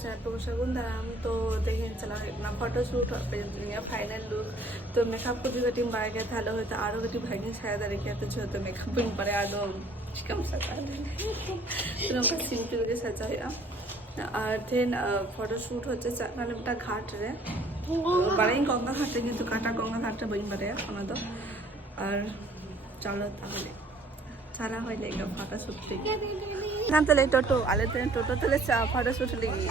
channel को शगुंधरा तो देखें चला अपना फोटोशूट और फाइनल लुक तो मेकअप को जो टीम बाय गया था होता आरो गटी भागी शायद रेखे तो जो तो मेकअप बिन पड़े आदो कम सजा तो सिंपल के सजाया और देन फोटोशूट होचे माने একটা ঘাট রে বাড়াই গঙ্গা ঘাটে কিন্তু কাটা গঙ্গা ঘাটটা বইন পারে ওনা তো আর চলো তাহলে সারা হয় লাগা ফটোশুট থেকে এখান থেকে টোটো আলেতে টোটো তেলে ফটোশুট লাগি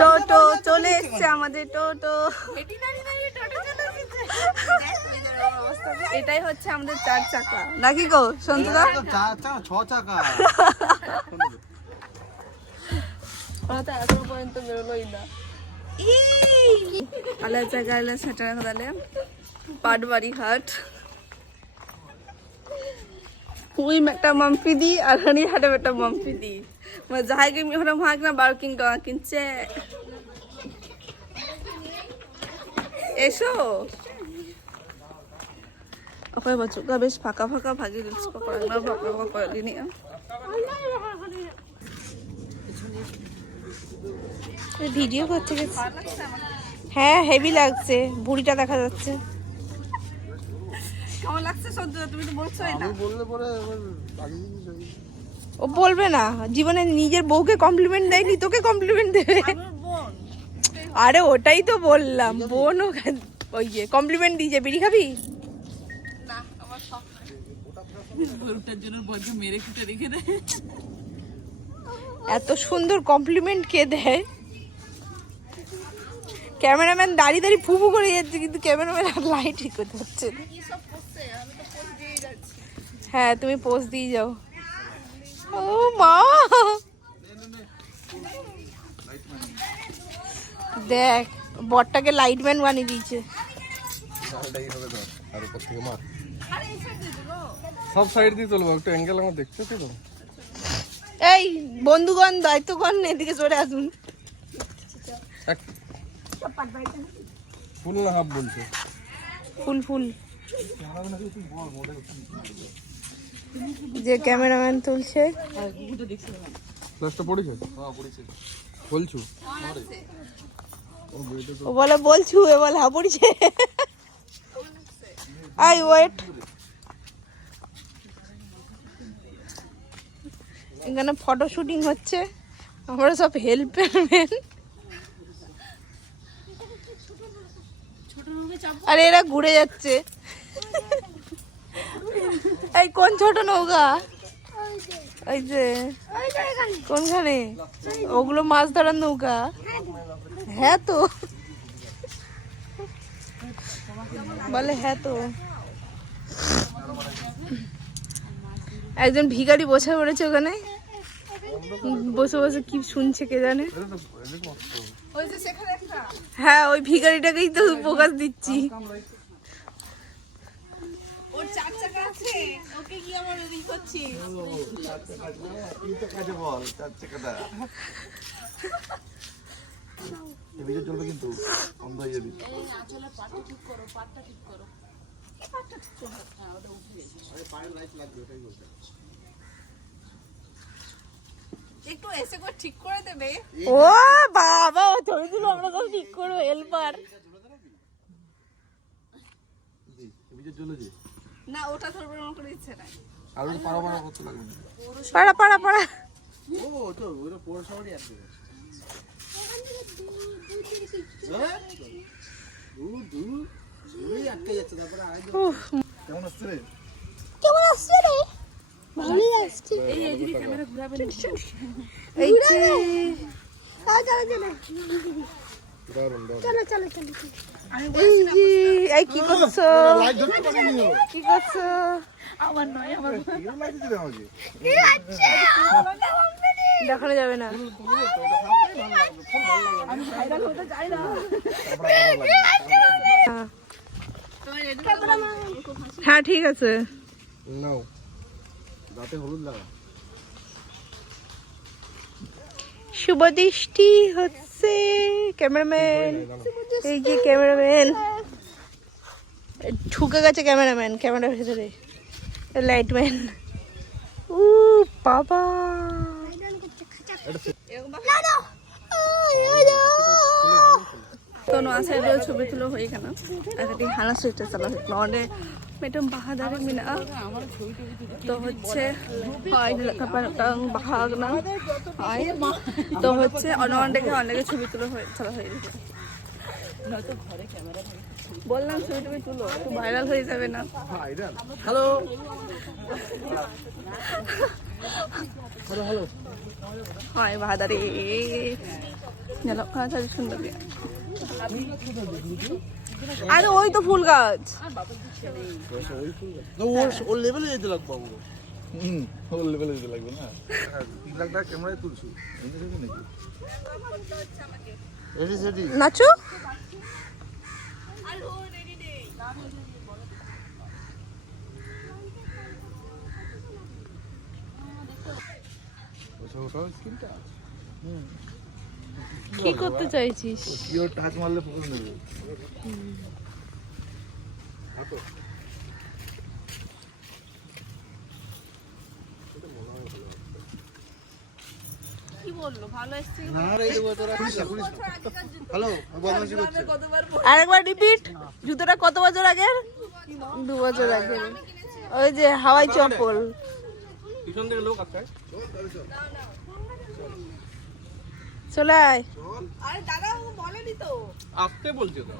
টোটো চলে এসেছে আমাদের টোটো এটি নানি নানি টোটো চলে এসেছে এটাই হচ্ছে আমাদের 4 চাকা নাকি গো সন্তদা 4 চাকা 6 চাকা ওটা এখন পর্যন্ত বেরোলোই না আলা জায়গায় সেটা রাখলে পাটবাড়ি ঘাট ওই একটা মাম্পি দি আর হানি হাটে একটা মাম্পি দি मैं जहाँ के मी हम वहाँ के ना बार्किंग का किंचे ऐसो अखोई बच्चों का बेस फाका फाका भागी रिल्स पकड़ना बापरे बाप कर ली नहीं ভিডিও করতে গেছে হ্যাঁ হেভি লাগছে বুড়িটা দেখা যাচ্ছে কেমন লাগছে সদ্য তুমি তো বলছোই না আমি বললে পরে আগে ও বলবে না জীবনে নিজের বউকে কমপ্লিমেন্ট দেয়নি তোকে কমপ্লিমেন্ট দেবে আরে ওটাই তো বললাম বোন ওই যে কমপ্লিমেন্ট দিয়েছে বিড়ি খাবি না আমার শখ ওটার জন্য বলকে মেরে কুটে রেখে দেয় এত সুন্দর কমপ্লিমেন্ট কে দেয় ক্যামেরাম্যান দাঁড়িয়ে দাঁড়িয়ে ফুফু করে যাচ্ছে কিন্তু ক্যামেরাম্যান আর লাইট ঠিক করতে পারছে না হ্যাঁ তুমি পোস্ট দিয়ে যাও ও মা দেখ বটটাকে লাইটম্যান বানিয়ে দিয়েছে সব সাইড দিয়ে চলবো একটা অ্যাঙ্গেল আমার দেখতে তো এই বন্ধুগণ দায়িত্বগণ এদিকে চলে আসুন ফুল না হাফ বলছে ফুল ফুল যে ক্যামেরাম্যান তুলছে ফ্ল্যাশটা পড়েছে হ্যাঁ পড়েছে বলছু ও বলে বলছু এ বলে হা পড়ছে আই ওয়েট এখানে ফটো শুটিং হচ্ছে আমরা সব হেল্পারম্যান আরে এরা ঘুরে যাচ্ছে এই কোন ছোট নৌকা ওই যে কোনখানে ওগুলো মাছ ধরার নৌকা হ্যাঁ তো বলে হ্যাঁ তো একজন ভিখারি বসে পড়েছে ওখানে বসে বসে কি শুনছে কে জানে হ্যাঁ ওই ভিখারিটাকেই তো ফোকাস দিচ্ছি ওর 4 চাকা আছে ওকে কি আমার রিল করছি এটা কাজে বল 4 চাকাটা এই ভিডিও চলবে কিন্তু বন্ধ হয়ে যাবে এই আঁচলের পাটটা ঠিক করো পাটটা ঠিক করো পাটটা ঠিক করো হ্যাঁ ওটা উঠে গেছে আরে পায়ের লাইট লাগবে ওটাই বলতে একটু এসে করে ঠিক করে দেবে ও বাবা ও ছবি তুলো আমরা সব ঠিক করবো হেল্পার জি এই ভিডিও চলে যে না ওটা ধরবার মন করে ইচ্ছে নাই আর ওটা পাড়া পাড়া করতে লাগবে পাড়া পাড়া পাড়া ও তো ওটা পৌরসভারই আছে কেমন আসছে রে কেমন আসছে রে ভালোই আসছে এই এদিকে ক্যামেরা ঘোরাবে না এই যে এই কি করছো লাইট ধরতে পারিনি কি করছো আমার নয় আমার লাইট দিতে আমাকে দেখানো যাবে না আমি ভাইরাল হতে চাই না হ্যাঁ ঠিক আছে নাও দাঁতে হলুদ লাগা শুভ দৃষ্টি হচ্ছে ক্যামেরাম্যান এই যে ক্যামেরাম্যান ঢুকে গেছে ক্যামেরাম্যান ক্যামেরার ভেতরে লাইটম্যান ও বাবা तो नवा साइड रे छवि तुलो होई kana একটি হানা সুইটে চলা হয় ননে ম্যাডাম বাহাদারি মিনা তো হচ্ছে হয় কাপাটাং বাহাগনা হয় তো হচ্ছে অনডেকে অনেকে ছবি তুলো হয়ে চলা হয়ে গেছে নয়তো ঘরে ক্যামেরা বললাম ছবি টবি তুলো একটু ভাইরাল হয়ে যাবে না ভাইরাল হ্যালো হ্যালো হ্যালো হয় বাহাদারি চলো কাছে সুন্দর আরে ওই তো ফুল গাছ ওর লেভেলে যেতে লাগবে বাবু ওর লেভেলে যেতে লাগবে না 3 লাখ টাকা ক্যামেরায় তুলছি নাকি রেডি রেডি নাচু কি করতে চাইছিস ইওর টাচ মারলে ফোকাস নেবে হাঁটো কি বললো ভালো এসছে না রে দেবো তোরা পুলিশ হ্যালো বদমাশি করছে আরেকবার রিপিট জুতোটা কত বছর আগের 2 বছর আগের ওই যে হাওয়াই চপ্পল পিছন থেকে লোক আসছে চলে আয় আরে দাদা ও বলেনি তো আসতে বলছে তো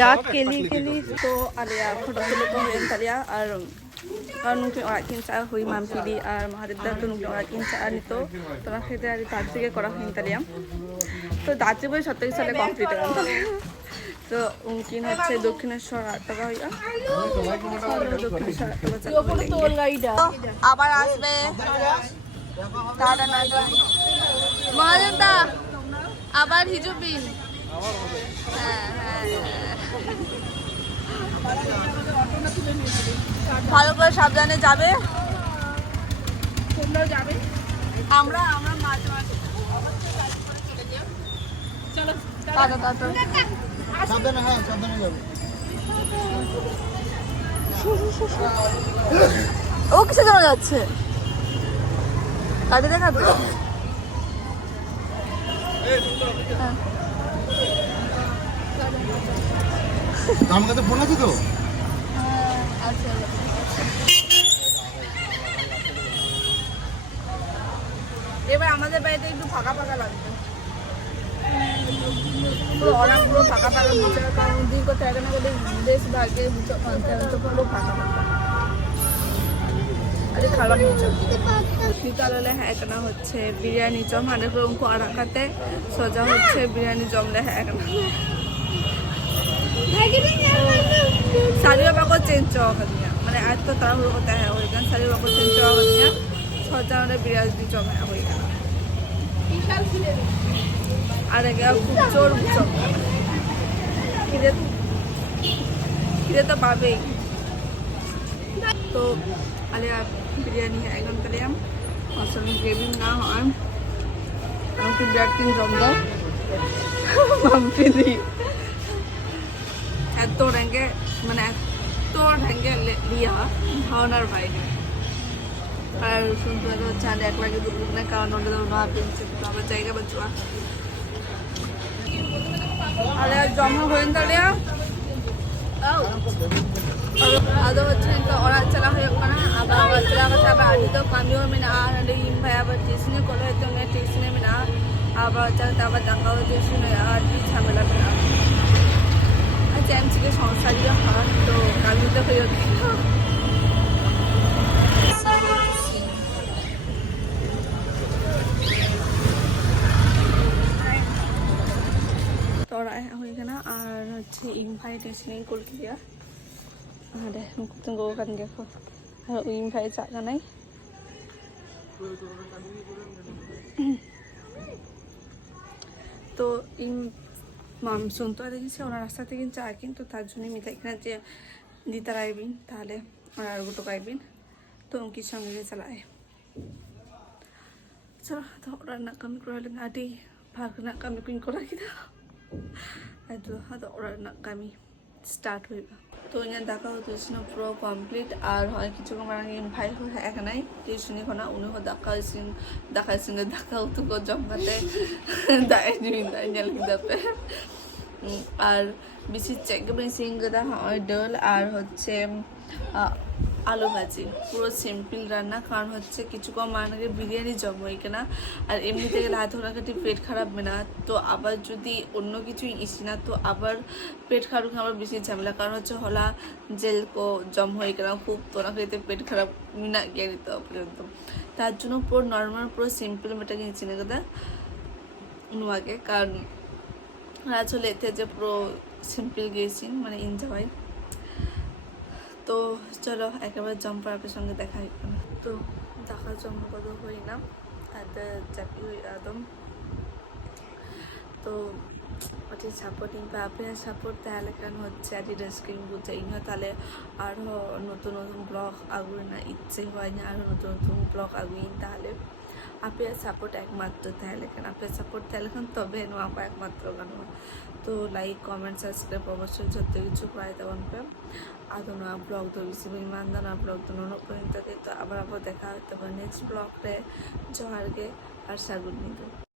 डाक केली तो आलिया फोटो तुलो को होयन तलिया और नुके ओराकिन चा हुई मामपिली और महादेव दा तो नुके ओराकिन चा नितो तोरा खेते आरि तात्रिके करा होयन तलिया तो दात्री बई 27 साले कमप्लीट হল তো উনকিন হচ্ছে দক্ষিণেশ্বর 8 টাকা হইয়া দক্ষিণেশ্বর 8 টাকা তোর গাড়িটা আবার আসবে টাটা টাটা মহাজনদা আবার হিজুবিন ভালো করে সাবধানে যাবে যাবে আমরা মাঝে মাঝে চলো টাটা টাটা সাবধানে হ্যাঁ সাবধানে যাবে ও কিসে জন্য যাচ্ছে কাজে দেখাবে আমার কাছে ফোন আছে তো এবার আমাদের বাড়িতে একটু ফাঁকা ফাঁকা লাগবে পুরো অনেক পুরো ফাঁকা ফাঁকা বুঝে কারণ দিন করতে এক না করে দেশ ভাগে বুঝতে তো পুরো ফাঁকা ফাঁকা আরে খাবার বিকাল হলে হ্যাঁ একনা হচ্ছে বিরিয়ানি জম মানে উनको আড়াকাতে সোজা হচ্ছে বিরিয়ানি জমলে হ্যাঁ একনা सारियों को चेंज होगा मैंने आज तो तरह होता है होगा सारियों को चेंज होगा सोचा मैंने बिरयानी जम है होगा अरे क्या खूब जोर खिदे तो पाबे तो आलिया बिरयानी है एकदम कलियाम और सब ग्रेवी ना हो उनकी ब्रेड किन जम दो मम्मी दी এত রঙে মানে এত রঙে লিয়া ভাওনার বাইরে আর সুন্দর হচ্ছে আর এক লাগে দুপুর না কারণ ওটা তো না পেয়েছে আমার জায়গা বাঁচুয়া আরে জমা হয়ে তালিয়া আদৌ হচ্ছে তো ওরা চলা হয়ে না আবার চলা কথা আবার আদি তো কামিও মিনা আর ইম ভাই আবার টিউশনে করে তো मैं টিউশনে মিনা আবার চলতে আবার জাঙ্গাও টিউশনে আর কি ঝামেলা মিনা চ্যামচিকে সংসারীয় হয় তো কামিতে হয়ে তোরা হয়ে গেল আর হচ্ছে ইনভাইটেশন করে দিয়া আরে মুকুতন গো কান দেখো আর ইনভাইট জায়গা নাই তো মাম শুনতে দেখেছি ওনার রাস্তা থেকে চায় কিন্তু তার জন্য মিঠাই কিনা যে দিতে রাখবেন তাহলে ওনার আর গোটো খাইবেন তো উনকির সঙ্গে চালায় চলো তো ওরা না কামি করে আটি ভাগ না কামি কুইন করা কিনা তো ওরা না কামি স্টার্ট হইবা তো ইয়া দেখা হতেছিল পুরো কমপ্লিট আর হয় কিছুক্ষণ মানে ভাই এখানে টিউশনি খনা উনি দেখাইছেন দেখা হতো জম্মাতে দায় nyal kita pe আর বেশি চেক বেসিং গদা হয় ডাল আর হচ্ছে আলু ভাজি পুরো সিম্পল রান্না কারণ হচ্ছে কিছু কম মানে বিরিয়ানি জমো এখানে আর এমনিতে গেলে হাত ধরাকাটি পেট খারাপ না তো আবার যদি অন্য কিছু ইসি না তো আবার পেট খারাপ আবার বেশি ঝামেলা কারণ হচ্ছে হলা জেল কো জম হয়ে গেলাম খুব তোরা খেতে পেট খারাপ মিনা গিয়ে দিতে পর্যন্ত তার জন্য পুরো নর্মাল পুরো সিম্পল মেটা কিনেছি না কথা উনুয়াকে কারণ আসলে এতে যে পুরো সিম্পল গিয়েছি মানে এনজয় তো চলো একেবারে জম্পার আপনার সঙ্গে দেখা হইব না তো দেখা জম্প কত হই না ada চাপি হই একদম তো ওটি সাপোর্টিং বা আপনার সাপোর্ট তাহলে কেন হচ্ছে অ্যাডিডাস ক্রিম বুঝে ইনো তাহলে আরও নতুন নতুন ব্লগ আগুই না ইচ্ছে হয় না আরও নতুন নতুন ব্লগ আগুই তাহলে আপনার সাপোর্ট একমাত্র তাহলে কেন আপনার সাপোর্ট তাহলে কেন তবে আপা একমাত্র কেন তো লাইক কমেন্ট সাবস্ক্রাইব অবশ্যই যত কিছু প্রায় তখন পে আদৌ না ব্লগ তো বেশি পরিমাণ না ব্লগ তো পর্যন্ত তো আবার দেখা হতে পারে নেক্সট ব্লগরে জহারকে আর সাগুন নিতে